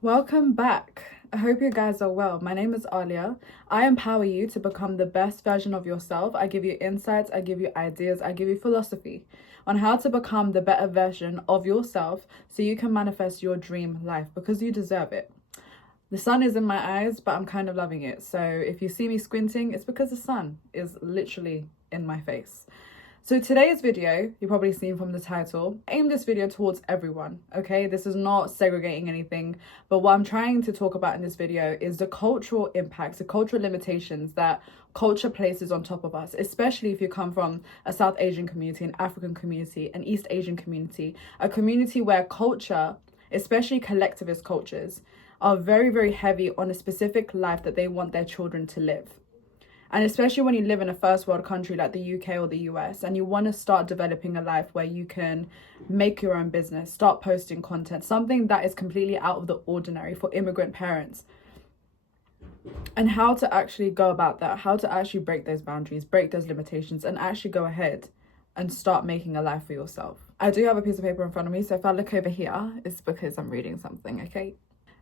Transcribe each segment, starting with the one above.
Welcome back. I hope you guys are well. My name is Aaliyah. I empower you to become the best version of yourself. I give you insights, I give you ideas, I give you philosophy on how to become the better version of yourself so you can manifest your dream life because you deserve it. The sun is in my eyes, but I'm kind of loving it. So if you see me squinting, it's because the sun is literally in my face. So today's video, you've probably seen from the title, aim this video towards everyone, okay? This is not segregating anything, but what I'm trying to talk about in this video is the cultural impacts, the cultural limitations that culture places on top of us, especially if you come from a South Asian community, an African community, an East Asian community, a community where culture, especially collectivist cultures, are very, very heavy on a specific life that they want their children to live. And especially when you live in a first world country like the UK or the US and you want to start developing a life where you can make your own business, start posting content, something that is completely out of the ordinary for immigrant parents. And how to actually go about that, how to actually break those boundaries, break those limitations, and actually go ahead and start making a life for yourself. I do have a piece of paper in front of me, so if I look over here, it's because I'm reading something, okay?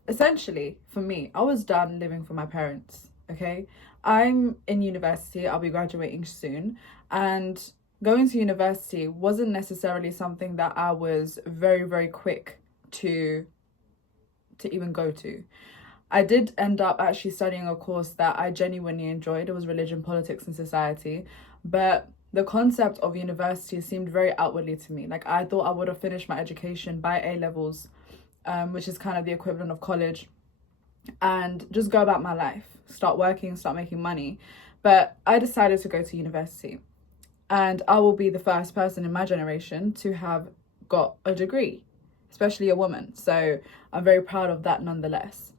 Essentially, for me, I was done living for my parents, okay? I'm in university, I'll be graduating soon, and going to university wasn't necessarily something that I was very, very quick to even go to. I did end up actually studying a course that I genuinely enjoyed. It was religion, politics, and society, but the concept of university seemed very outwardly to me. Like, I thought I would have finished my education by A-levels, which is kind of the equivalent of college, and just go about my life, start working, start making money. But I decided to go to university, and I will be the first person in my generation to have got a degree, especially a woman. So I'm very proud of that nonetheless.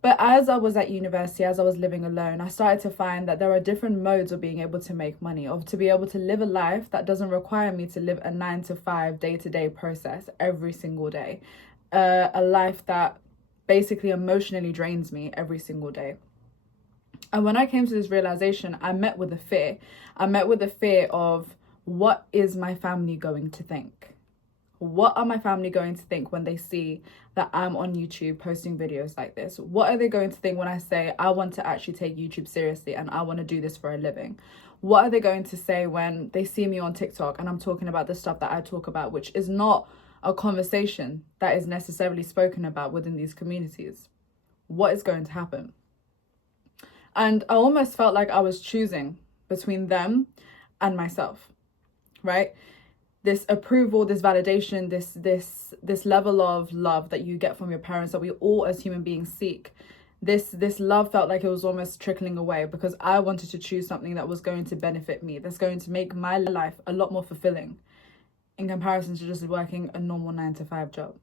But as I was at university, as I was living alone, I started to find that there are different modes of being able to make money, of to be able to live a life that doesn't require me to live a 9-to-5 day-to-day process every single day. A life that basically emotionally drains me every single day. And when I came to this realization, I met with a fear. I met with the fear of, what is my family going to think? What are my family going to think when they see that I'm on YouTube posting videos like this? What are they going to think when I say I want to actually take YouTube seriously and I want to do this for a living? What are they going to say when they see me on TikTok and I'm talking about the stuff that I talk about, which is not a conversation that is necessarily spoken about within these communities? What is going to happen? And I almost felt like I was choosing between them and myself, right? This approval, this validation, this level of love that you get from your parents that we all as human beings seek. This love felt like it was almost trickling away because I wanted to choose something that was going to benefit me, that's going to make my life a lot more fulfilling in comparison to just working a normal 9-to-5 job.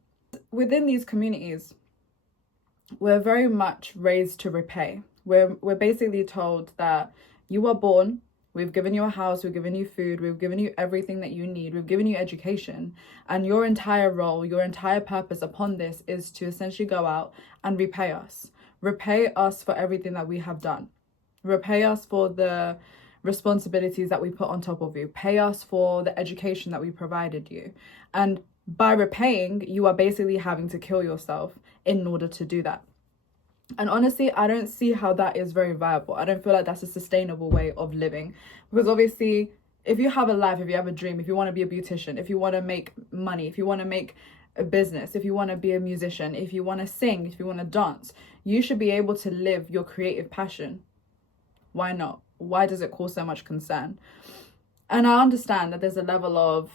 Within these communities, we're very much raised to repay. We're basically told that you are born, we've given you a house, we've given you food, we've given you everything that you need, we've given you education, and your entire role, your entire purpose upon this is to essentially go out and repay us. Repay us for everything that we have done. Repay us for the responsibilities that we put on top of you. Pay us for the education that we provided you. And by repaying, you are basically having to kill yourself in order to do that. And honestly, I don't see how that is very viable. I don't feel like that's a sustainable way of living. Because obviously, if you have a life, if you have a dream, if you want to be a beautician, if you want to make money, if you want to make a business, if you want to be a musician, if you want to sing, if you want to dance, you should be able to live your creative passion. Why not? Why does it cause so much concern? And I understand that there's a level of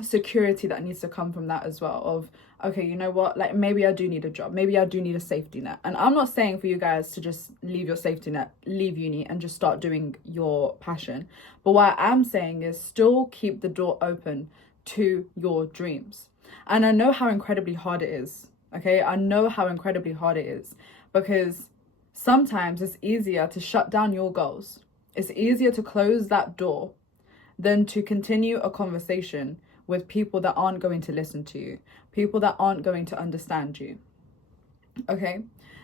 security that needs to come from that as well, of, okay, you know what, like, maybe I do need a job, maybe I do need a safety net. And I'm not saying for you guys to just leave your safety net, leave uni and just start doing your passion, but what I am saying is still keep the door open to your dreams. And I know how incredibly hard it is, okay? I know how incredibly hard it is, because sometimes it's easier to shut down your goals. It's easier to close that door than to continue a conversation with people that aren't going to listen to you, people that aren't going to understand you, okay?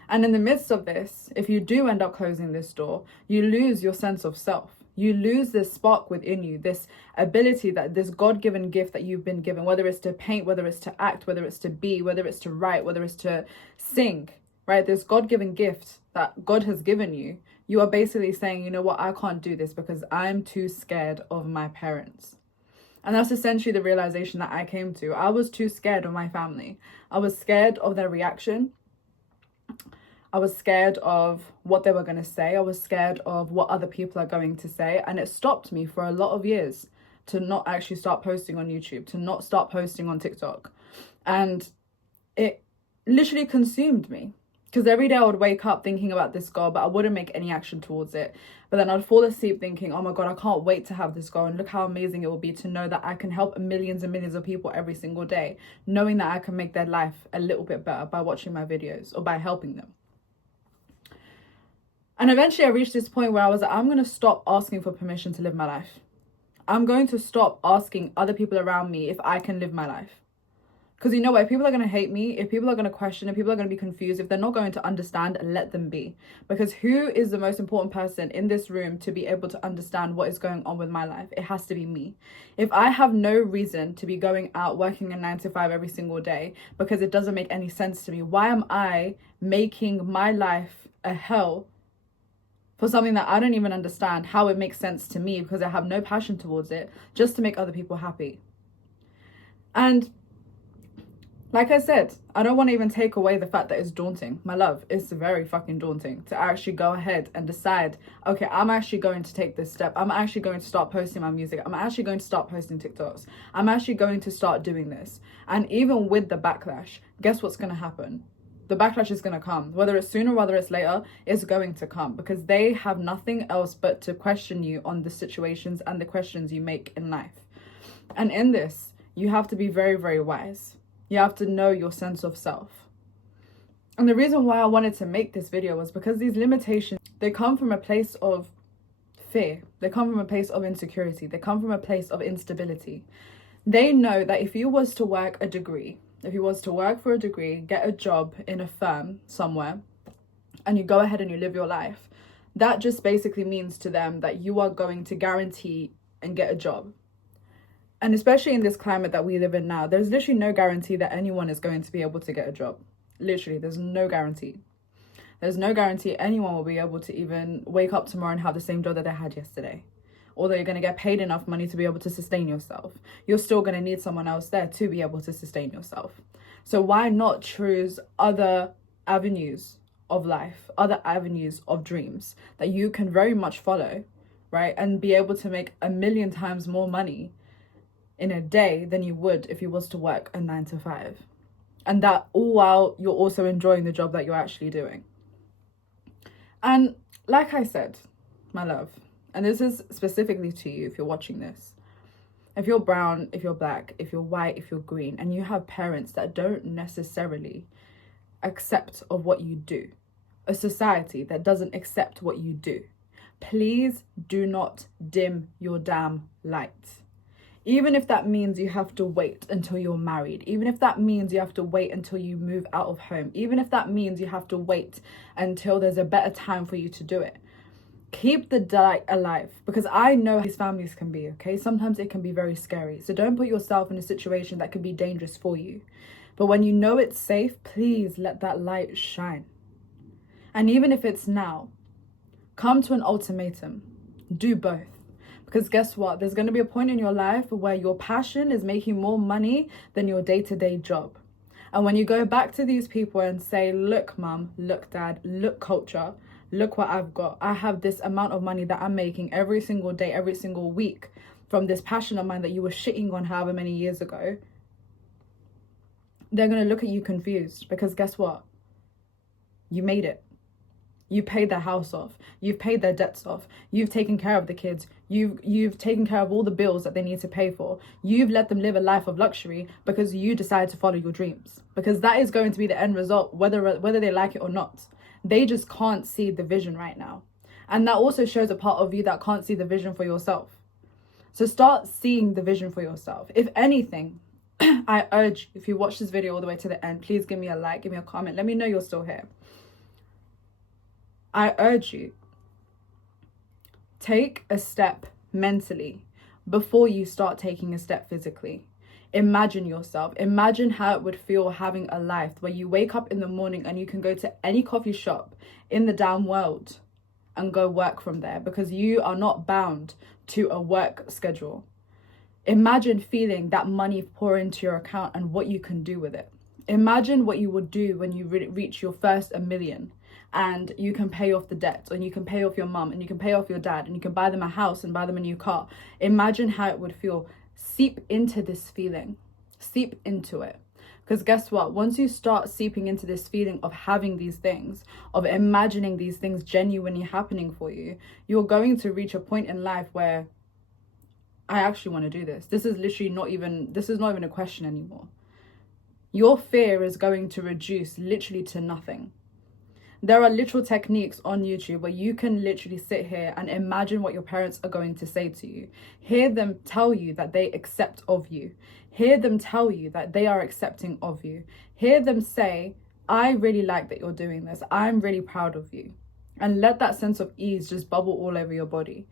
And in the midst of this, if you do end up closing this door, you lose your sense of self. You lose this spark within you, this ability, that this God-given gift that you've been given, whether it's to paint, whether it's to act, whether it's to be, whether it's to write, whether it's to sing, right? This God-given gift that God has given you, you are basically saying, you know what, I can't do this because I'm too scared of my parents. And that's essentially the realization that I came to. I was too scared of my family. I was scared of their reaction. I was scared of what they were going to say. I was scared of what other people are going to say. And it stopped me for a lot of years to not actually start posting on YouTube, to not start posting on TikTok. And it literally consumed me. Because every day I would wake up thinking about this goal, but I wouldn't make any action towards it. But then I'd fall asleep thinking, oh my God, I can't wait to have this goal. And look how amazing it will be to know that I can help millions and millions of people every single day, knowing that I can make their life a little bit better by watching my videos or by helping them. And eventually I reached this point where I was like, I'm going to stop asking for permission to live my life. I'm going to stop asking other people around me if I can live my life. Because you know what, if people are going to hate me, if people are going to question, if people are going to be confused, if they're not going to understand, let them be. Because who is the most important person in this room to be able to understand what is going on with my life? It has to be me. If I have no reason to be going out working a 9 to 5 every single day because it doesn't make any sense to me, why am I making my life a hell for something that I don't even understand how it makes sense to me because I have no passion towards it, just to make other people happy? And like I said, I don't want to even take away the fact that it's daunting. My love, it's very fucking daunting to actually go ahead and decide, okay, I'm actually going to take this step. I'm actually going to start posting my music. I'm actually going to start posting TikToks. I'm actually going to start doing this. And even with the backlash, guess what's going to happen? The backlash is going to come. Whether it's sooner or whether it's later, it's going to come, because they have nothing else but to question you on the situations and the questions you make in life. And in this, you have to be very, very wise. You have to know your sense of self. And the reason why I wanted to make this video was because these limitations, they come from a place of fear. They come from a place of insecurity. They come from a place of instability. They know that if you was to work a degree, if you was to work for a degree, get a job in a firm somewhere, and you go ahead and you live your life, that just basically means to them that you are going to guarantee and get a job. And especially in this climate that we live in now, there's literally no guarantee that anyone is going to be able to get a job. Literally, there's no guarantee. There's no guarantee anyone will be able to even wake up tomorrow and have the same job that they had yesterday. Or that you're going to get paid enough money to be able to sustain yourself. You're still going to need someone else there to be able to sustain yourself. So why not choose other avenues of life, other avenues of dreams that you can very much follow, right? And be able to make 1,000,000 times more money in a day than you would if you was to work a 9 to 5. And that all while you're also enjoying the job that you're actually doing. And like I said, my love, and this is specifically to you if you're watching this, if you're brown, if you're black, if you're white, if you're green, and you have parents that don't necessarily accept of what you do, a society that doesn't accept what you do, please do not dim your damn light. Even if that means you have to wait until you're married, even if that means you have to wait until you move out of home, even if that means you have to wait until there's a better time for you to do it, keep the light alive, because I know how these families can be, okay? Sometimes it can be very scary. So don't put yourself in a situation that could be dangerous for you. But when you know it's safe, please let that light shine. And even if it's now, come to an ultimatum. Do both. Because guess what? There's going to be a point in your life where your passion is making more money than your day-to-day job. And when you go back to these people and say, look, mum, look, dad, look, culture, look what I've got. I have this amount of money that I'm making every single day, every single week from this passion of mine that you were shitting on however many years ago. They're going to look at you confused, because guess what? You made it. You paid their house off. You've paid their debts off. You've taken care of the kids. You've taken care of all the bills that they need to pay for. You've let them live a life of luxury because you decided to follow your dreams. Because that is going to be the end result, whether they like it or not. They just can't see the vision right now. And that also shows a part of you that can't see the vision for yourself. So start seeing the vision for yourself. If anything, I urge, if you watch this video all the way to the end, please give me a like, give me a comment. Let me know you're still here. I urge you Take a step mentally before you start taking a step physically. Imagine yourself. Imagine how it would feel having a life where you wake up in the morning and you can go to any coffee shop in the damn world and go work from there, because you are not bound to a work schedule. Imagine feeling that money pour into your account and what you can do with it. Imagine what you would do when you reach your first 1 million and you can pay off the debt, and you can pay off your mum, and you can pay off your dad, and you can buy them a house and buy them a new car. Imagine how it would feel. Seep into this feeling. Seep into it. Because guess what? Once you start seeping into this feeling of having these things, of imagining these things genuinely happening for you, you're going to reach a point in life where I actually want to do this. This is not even a question anymore. Your fear is going to reduce literally to nothing. There are literal techniques on YouTube where you can literally sit here and imagine what your parents are going to say to you. Hear them tell you that they accept of you. Hear them tell you that they are accepting of you. Hear them say, I really like that you're doing this. I'm really proud of you. And let that sense of ease just bubble all over your body.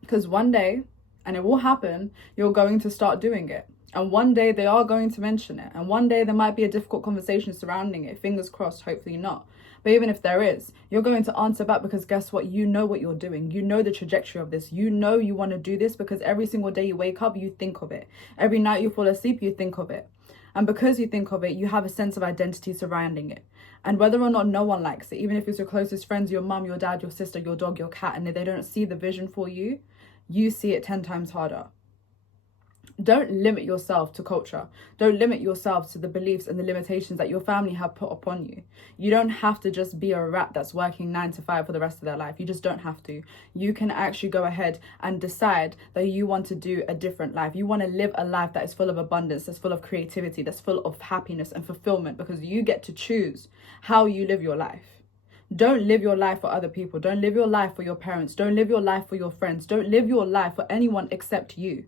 Because one day, and it will happen, you're going to start doing it. And one day they are going to mention it. And one day there might be a difficult conversation surrounding it. Fingers crossed, hopefully not. But even if there is, you're going to answer back, because guess what? You know what you're doing. You know the trajectory of this. You know you want to do this because every single day you wake up, you think of it. Every night you fall asleep, you think of it. And because you think of it, you have a sense of identity surrounding it. And whether or not no one likes it, even if it's your closest friends, your mum, your dad, your sister, your dog, your cat, and they don't see the vision for you, you see it 10 times harder. Don't limit yourself to culture. Don't limit yourself to the beliefs and the limitations that your family have put upon you. You don't have to just be a rat that's working 9 to 5 for the rest of their life. You just don't have to. You can actually go ahead and decide that you want to do a different life. You want to live a life that is full of abundance, that's full of creativity, that's full of happiness and fulfillment, because you get to choose how you live your life. Don't live your life for other people. Don't live your life for your parents. Don't live your life for your friends. Don't live your life for anyone except you.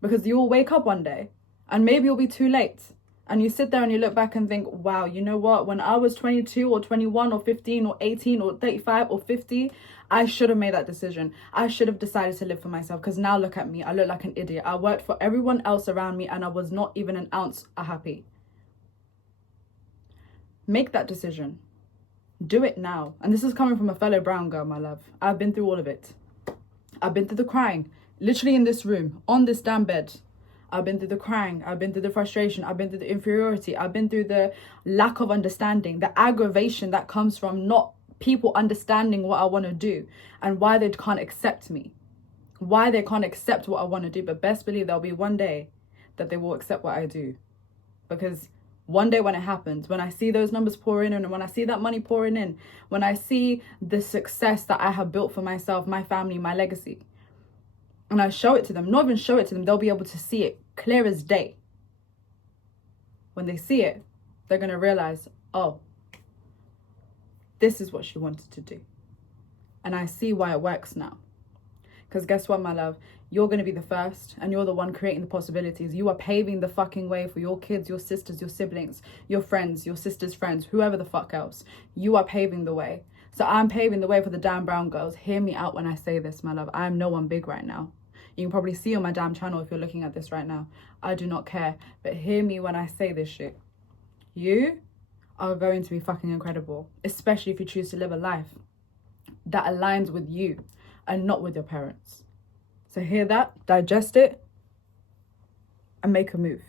Because you will wake up one day and maybe you'll be too late. And you sit there and you look back and think, wow, you know what? When I was 22 or 21 or 15 or 18 or 35 or 50, I should have made that decision. I should have decided to live for myself, because now look at me. I look like an idiot. I worked for everyone else around me and I was not even an ounce happy. Make that decision. Do it now. And this is coming from a fellow brown girl, my love. I've been through all of it. I've been through the crying. Literally in this room, on this damn bed. I've been through the crying. I've been through the frustration. I've been through the inferiority. I've been through the lack of understanding, the aggravation that comes from not people understanding what I want to do and why they can't accept me, why they can't accept what I want to do. But best believe there'll be one day that they will accept what I do. Because one day when it happens, when I see those numbers pouring in, and when I see that money pouring in, when I see the success that I have built for myself, my family, my legacy, and I show it to them, not even show it to them, they'll be able to see it clear as day. When they see it, they're going to realize, oh, this is what she wanted to do. And I see why it works now. Because guess what, my love? You're going to be the first, and you're the one creating the possibilities. You are paving the fucking way for your kids, your sisters, your siblings, your friends, your sister's friends, whoever the fuck else. You are paving the way. So I'm paving the way for the damn brown girls. Hear me out when I say this, my love. I'm no one big right now. You can probably see on my damn channel if you're looking at this right now. I do not care. But hear me when I say this shit. You are going to be fucking incredible. Especially if you choose to live a life that aligns with you and not with your parents. So hear that, digest it, and make a move.